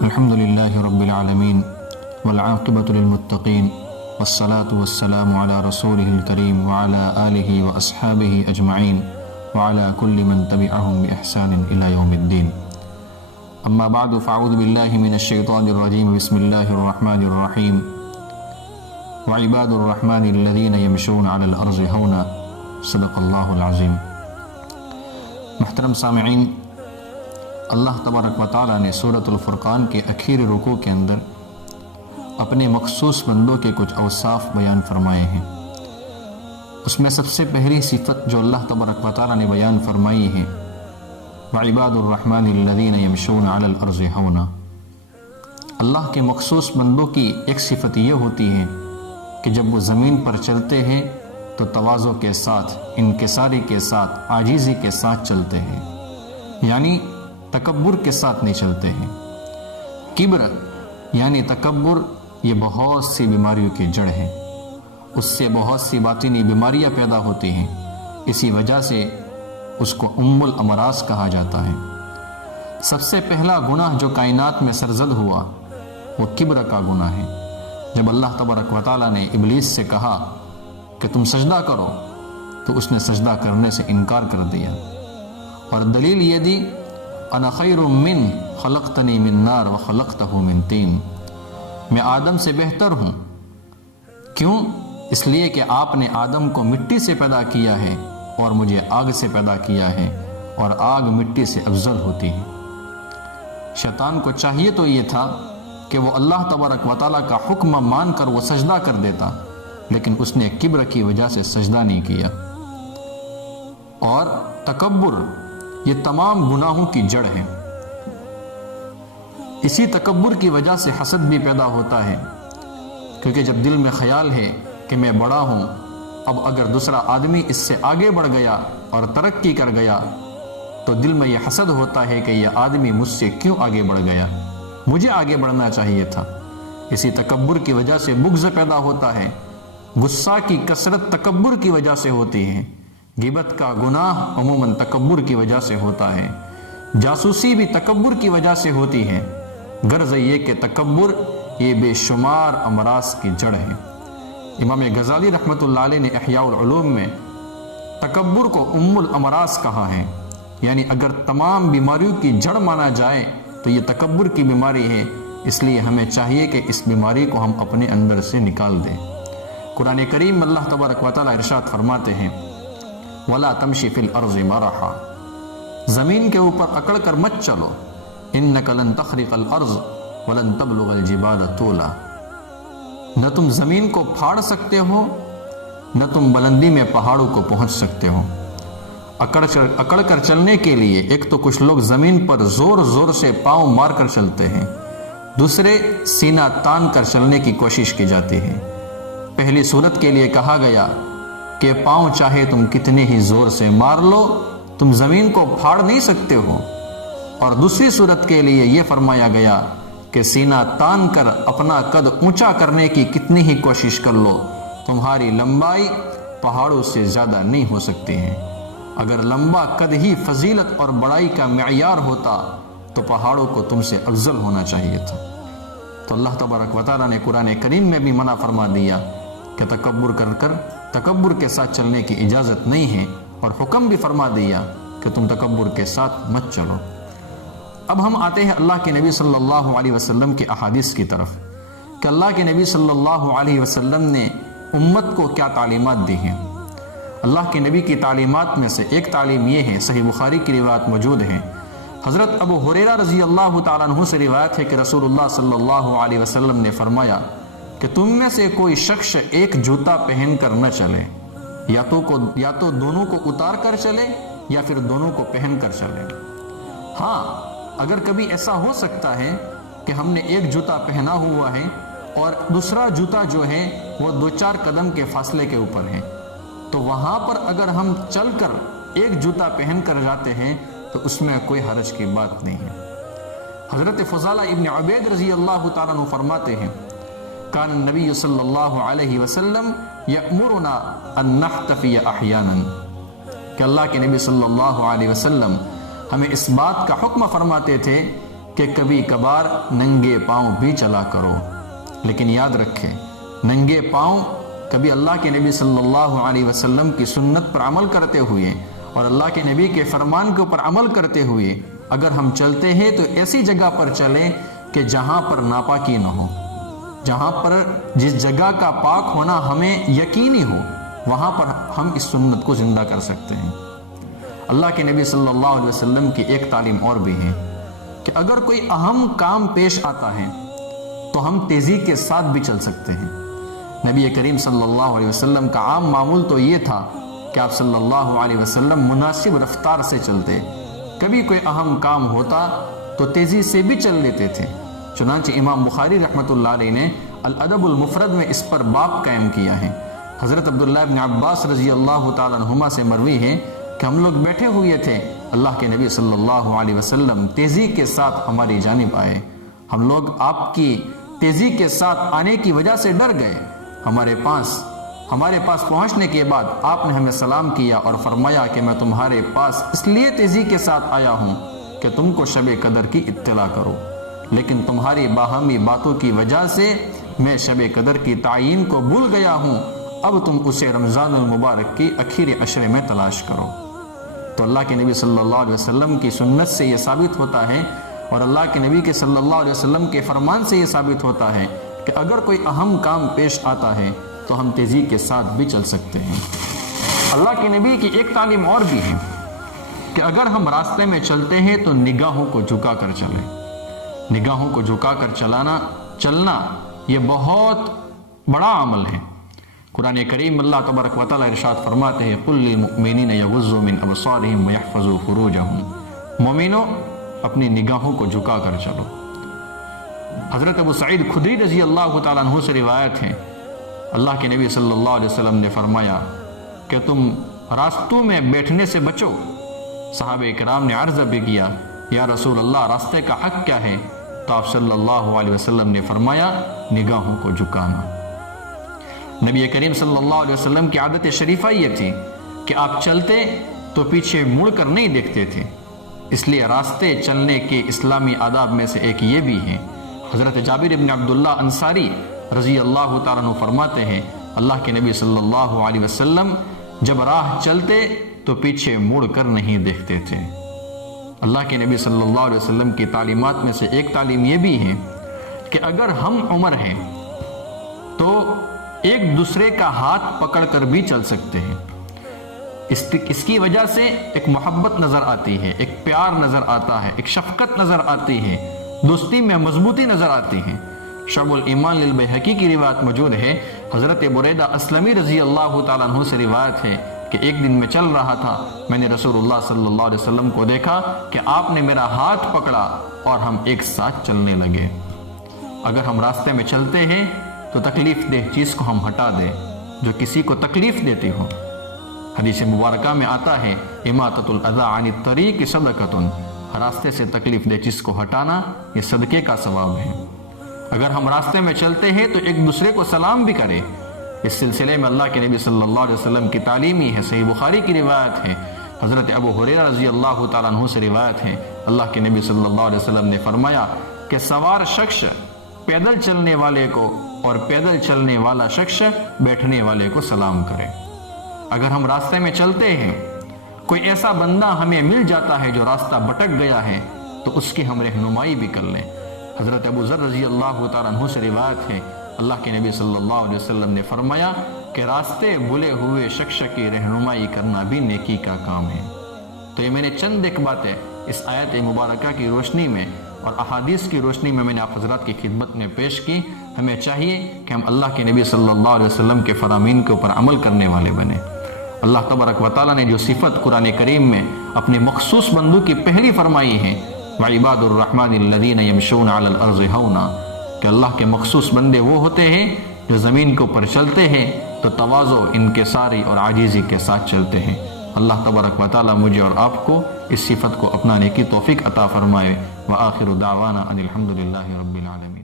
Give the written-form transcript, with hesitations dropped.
الحمد للہ رب العالمین والعاقبۃ للمتقین والصلاة والسلام علی رسولہ الکریم وعلی آلہ واصحابہ اجمعین وعلی کل من تبعہم بإحسان الی یوم الدین. اما بعد فاعوذ باللہ من الشیطان الرجیم. بسم اللہ الرحمن الرحیم. وعباد الرحمن الذین یمشون علی الارض ہونا. صدق اللہ العظیم. محترم سامعین، اللہ تبارک و تعالیٰ نے سورۃ الفرقان کے اخیر رکوع کے اندر اپنے مخصوص بندوں کے کچھ اوصاف بیان فرمائے ہیں. اس میں سب سے پہلی صفت جو اللہ تبارک و تعالیٰ نے بیان فرمائی ہے، وعباد الرحمن الذین یمشون علی الارض ہونا. اللہ کے مخصوص بندوں کی ایک صفت یہ ہوتی ہے کہ جب وہ زمین پر چلتے ہیں تو تواضع کے ساتھ، انکساری کے ساتھ، عاجزی کے ساتھ چلتے ہیں، یعنی تکبر کے ساتھ نہیں چلتے ہیں. کبر یعنی تکبر یہ بہت سی بیماریوں کی جڑ ہے. اس سے بہت سی باطنی بیماریاں پیدا ہوتی ہیں. اسی وجہ سے اس کو الامراض کہا جاتا ہے. سب سے پہلا گناہ جو کائنات میں سرزد ہوا وہ کبر کا گناہ ہے. جب اللہ تبارک و تعالیٰ نے ابلیس سے کہا کہ تم سجدہ کرو تو اس نے سجدہ کرنے سے انکار کر دیا، اور دلیل یہ دی انا خیر من خلقتنی من نار وخلقتہ من طین. میں آدم سے بہتر ہوں. کیوں؟ اس لیے کہ آپ نے آدم کو مٹی سے پیدا کیا ہے اور مجھے آگ سے پیدا کیا ہے، اور آگ مٹی سے افضل ہوتی ہے. شیطان کو چاہیے تو یہ تھا کہ وہ اللہ تبارک و تعالیٰ کا حکم مان کر وہ سجدہ کر دیتا، لیکن اس نے کبر کی وجہ سے سجدہ نہیں کیا. اور تکبر یہ تمام گناہوں کی جڑ ہے. اسی تکبر کی وجہ سے حسد بھی پیدا ہوتا ہے، کیونکہ جب دل میں خیال ہے کہ میں بڑا ہوں، اب اگر دوسرا آدمی اس سے آگے بڑھ گیا اور ترقی کر گیا تو دل میں یہ حسد ہوتا ہے کہ یہ آدمی مجھ سے کیوں آگے بڑھ گیا، مجھے آگے بڑھنا چاہیے تھا. اسی تکبر کی وجہ سے بغض پیدا ہوتا ہے. غصہ کی کثرت تکبر کی وجہ سے ہوتی ہے. غیبت کا گناہ عموماً تکبر کی وجہ سے ہوتا ہے. جاسوسی بھی تکبر کی وجہ سے ہوتی ہے. غرض یہ کہ تکبر یہ بے شمار امراض کی جڑ ہے. امام غزالی رحمۃ اللہ علیہ نے احیاء العلوم میں تکبر کو الامراض کہا ہے. یعنی اگر تمام بیماریوں کی جڑ مانا جائے تو یہ تکبر کی بیماری ہے. اس لیے ہمیں چاہیے کہ اس بیماری کو ہم اپنے اندر سے نکال دیں. قرآن کریم اللہ تبارک و تعالیٰ ارشاد فرماتے ہیں وَلَا تَمْشِ فِي الْأَرْضِ مَرَحًا. زمین کے اوپر اکڑ کر مت چلو. إِنَّكَ لَن تَخْرِقَ الْأَرْضِ وَلَن تَبْلُغَ الْجِبَالَ طُولًا. نہ تم زمین کو پھاڑ سکتے ہو، نہ تم بلندی میں پہاڑوں کو پہنچ سکتے ہو. اکڑ کر چلنے کے لیے ایک تو کچھ لوگ زمین پر زور زور سے پاؤں مار کر چلتے ہیں، دوسرے سینہ تان کر چلنے کی کوشش کی جاتی ہے. پہلی صورت کے لیے کہا گیا کہ پاؤں چاہے تم کتنے ہی زور سے مار لو، تم زمین کو پھاڑ نہیں سکتے ہو. اور دوسری صورت کے لیے یہ فرمایا گیا کہ سینہ تان کر اپنا قد اونچا کرنے کی کتنی ہی کوشش کر لو، تمہاری لمبائی پہاڑوں سے زیادہ نہیں ہو سکتی ہے. اگر لمبا قد ہی فضیلت اور بڑائی کا معیار ہوتا تو پہاڑوں کو تم سے افضل ہونا چاہیے تھا. تو اللہ تبارک و تعالیٰ نے قرآن کریم میں بھی منع فرما دیا کہ تکبر کے ساتھ چلنے کی اجازت نہیں ہے، اور حکم بھی فرما دیا کہ تم تکبر کے ساتھ مت چلو. اب ہم آتے ہیں اللہ کے نبی صلی اللہ علیہ وسلم کی احادیث کی طرف کہ اللہ کے نبی صلی اللہ علیہ وسلم نے امت کو کیا تعلیمات دی ہیں. اللہ کے نبی کی تعلیمات میں سے ایک تعلیم یہ ہے، صحیح بخاری کی روایت موجود ہے، حضرت ابو ہریرہ رضی اللہ تعالیٰ عنہ سے روایت ہے کہ رسول اللہ صلی اللہ علیہ وسلم نے فرمایا کہ تم میں سے کوئی شخص ایک جوتا پہن کر نہ چلے، یا تو دونوں کو اتار کر چلے یا پھر دونوں کو پہن کر چلے. ہاں، اگر کبھی ایسا ہو سکتا ہے کہ ہم نے ایک جوتا پہنا ہوا ہے اور دوسرا جوتا جو ہے وہ 2-4 قدم کے فاصلے کے اوپر ہے، تو وہاں پر اگر ہم چل کر ایک جوتا پہن کر جاتے ہیں تو اس میں کوئی حرج کی بات نہیں ہے. حضرت فضالہ ابن عبید رضی اللہ تعالیٰ عنہ فرماتے ہیں کان النبی صلی اللہ علیہ وسلم یأمرنا ان نحتفی احیانا، کہ اللہ کے نبی صلی اللہ علیہ وسلم ہمیں اس بات کا حکم فرماتے تھے کہ کبھی کبھار ننگے پاؤں بھی چلا کرو، لیکن یاد رکھیں ننگے پاؤں کبھی اللہ کے نبی صلی اللہ علیہ وسلم کی سنت پر عمل کرتے ہوئے اور اللہ کے نبی کے فرمان کے اوپر عمل کرتے ہوئے اگر ہم چلتے ہیں تو ایسی جگہ پر چلیں کہ جہاں پر ناپاکی نہ ہو، جہاں پر جس جگہ کا پاک ہونا ہمیں یقینی ہو، وہاں پر ہم اس سنت کو زندہ کر سکتے ہیں۔ اللہ کے نبی صلی اللہ علیہ وسلم کی ایک تعلیم اور بھی ہے کہ اگر کوئی اہم کام پیش آتا ہے تو ہم تیزی کے ساتھ بھی چل سکتے ہیں۔ نبی کریم صلی اللہ علیہ وسلم کا عام معمول تو یہ تھا کہ آپ صلی اللہ علیہ وسلم مناسب رفتار سے چلتے، کبھی کوئی اہم کام ہوتا تو تیزی سے بھی چل لیتے تھے۔ چنانچہ امام بخاری رحمۃ اللہ علیہ نے الادب المفرد میں اس پر باب قائم کیا ہے۔ حضرت عبداللہ ابن عباس رضی اللہ تعالیٰ عنہما سے مروی ہے کہ ہم لوگ بیٹھے ہوئے تھے، اللہ کے نبی صلی اللہ علیہ وسلم تیزی کے ساتھ ہماری جانب آئے، ہم لوگ آپ کی تیزی کے ساتھ آنے کی وجہ سے ڈر گئے۔ ہمارے پاس پہنچنے کے بعد آپ نے ہمیں سلام کیا اور فرمایا کہ میں تمہارے پاس اس لیے تیزی کے ساتھ آیا ہوں کہ تم کو شب قدر کی اطلاع کرو، لیکن تمہاری باہمی باتوں کی وجہ سے میں شب قدر کی تعین کو بھول گیا ہوں، اب تم اسے رمضان المبارک کی آخری عشرے میں تلاش کرو۔ تو اللہ کے نبی صلی اللہ علیہ وسلم کی سنت سے یہ ثابت ہوتا ہے اور اللہ کے نبی کے صلی اللہ علیہ وسلم کے فرمان سے یہ ثابت ہوتا ہے کہ اگر کوئی اہم کام پیش آتا ہے تو ہم تیزی کے ساتھ بھی چل سکتے ہیں۔ اللہ کے نبی کی ایک تعلیم اور بھی ہے کہ اگر ہم راستے میں چلتے ہیں تو نگاہوں کو جھکا کر چلیں۔ نگاہوں کو جھکا کر چلنا یہ بہت بڑا عمل ہے۔ قرآن کریم اللہ تبارک و تعالی ارشاد فرماتے ہیں قُلْ لِلْمُؤْمِنِينَ يَغُضُّوا مِنْ أَبْصَارِهِمْ وَيَحْفَظُوا فُرُوجَهُمْ، مومنوں اپنی نگاہوں کو جھکا کر چلو۔ حضرت ابو سعید خدری رضی اللہ تعالیٰ عنہ سے روایت ہے، اللہ کے نبی صلی اللہ علیہ وسلم نے فرمایا کہ تم راستوں میں بیٹھنے سے بچو۔ صحابہ کرام نے عرض بھی کیا یا رسول اللہ راستے کا حق کیا ہے؟ تو آپ صلی اللہ علیہ وسلم نے فرمایا نگاہوں کو جھکانا۔ نبی کریم صلی اللہ علیہ وسلم کی عادت شریفہ یہ تھی کہ آپ چلتے تو پیچھے مڑ کر نہیں دیکھتے تھے، اس لیے راستے چلنے کے اسلامی آداب میں سے ایک یہ بھی ہے۔ حضرت جابر بن عبداللہ انصاری رضی اللہ تعالیٰ عنہ فرماتے ہیں اللہ کے نبی صلی اللہ علیہ وسلم جب راہ چلتے تو پیچھے مڑ کر نہیں دیکھتے تھے۔ اللہ کے نبی صلی اللہ علیہ وسلم کی تعلیمات میں سے ایک تعلیم یہ بھی ہے کہ اگر ہم عمر ہیں تو ایک دوسرے کا ہاتھ پکڑ کر بھی چل سکتے ہیں۔ اس کی وجہ سے ایک محبت نظر آتی ہے، ایک پیار نظر آتا ہے، ایک شفقت نظر آتی ہے، دوستی میں مضبوطی نظر آتی ہے۔ شعب الایمان للبیہقی کی روایت موجود ہے، حضرت بریدہ اسلمی رضی اللہ تعالیٰ عنہ سے روایت ہے کہ ایک دن میں چل رہا تھا، میں نے رسول اللہ صلی اللہ علیہ وسلم کو دیکھا کہ آپ نے میرا ہاتھ پکڑا اور ہم ایک ساتھ چلنے لگے۔ اگر ہم راستے میں چلتے ہیں تو تکلیف دہ چیز کو ہم ہٹا دیں جو کسی کو تکلیف دیتی ہو۔ حدیث مبارکہ میں آتا ہے اماطۃ الاذی عن الطریق صدقۃ، راستے سے تکلیف دہ چیز کو ہٹانا یہ صدقے کا ثواب ہے۔ اگر ہم راستے میں چلتے ہیں تو ایک دوسرے کو سلام بھی کرے۔ اس سلسلے میں اللہ کے نبی صلی اللہ علیہ وسلم کی تعلیمی ہے، صحیح بخاری کی روایت ہے، حضرت ابو ہریرہ رضی اللہ تعالیٰ عنہ سے روایت ہے، اللہ کے نبی صلی اللہ علیہ وسلم نے فرمایا کہ سوار شخص پیدل چلنے والے کو اور پیدل چلنے والا شخص بیٹھنے والے کو سلام کرے۔ اگر ہم راستے میں چلتے ہیں، کوئی ایسا بندہ ہمیں مل جاتا ہے جو راستہ بھٹک گیا ہے تو اس کی ہم رہنمائی بھی کر لیں۔ حضرت ابو ذر رضی اللہ تعالیٰ عنہ سے روایت ہے، اللہ کے نبی صلی اللہ علیہ وسلم نے فرمایا کہ راستے بھولے ہوئے شخص کی رہنمائی کرنا بھی نیکی کا کام ہے۔ تو یہ میں نے چند ایک باتیں اس آیت مبارکہ کی روشنی میں اور احادیث کی روشنی میں نے آپ حضرات کی خدمت میں پیش کی۔ ہمیں چاہیے کہ ہم اللہ کے نبی صلی اللہ علیہ وسلم کے فرامین کے اوپر عمل کرنے والے بنیں۔ اللہ تبارک و تعالیٰ نے جو صفت قرآن کریم میں اپنے مخصوص بندوں کی پہلی فرمائی ہے وَعِبَادُ الرَّحْمَنِ الَّذِينَ يَمْشُونَ عَلَى الْأَرْضِ هَوْنًا، کہ اللہ کے مخصوص بندے وہ ہوتے ہیں جو زمین کے اوپر چلتے ہیں تو تواضع انکساری اور عاجزی کے ساتھ چلتے ہیں۔ اللہ تبارک و تعالیٰ مجھے اور آپ کو اس صفت کو اپنانے کی توفیق عطا فرمائے۔ وآخر دعوانا ان الحمد للہ رب العالمین۔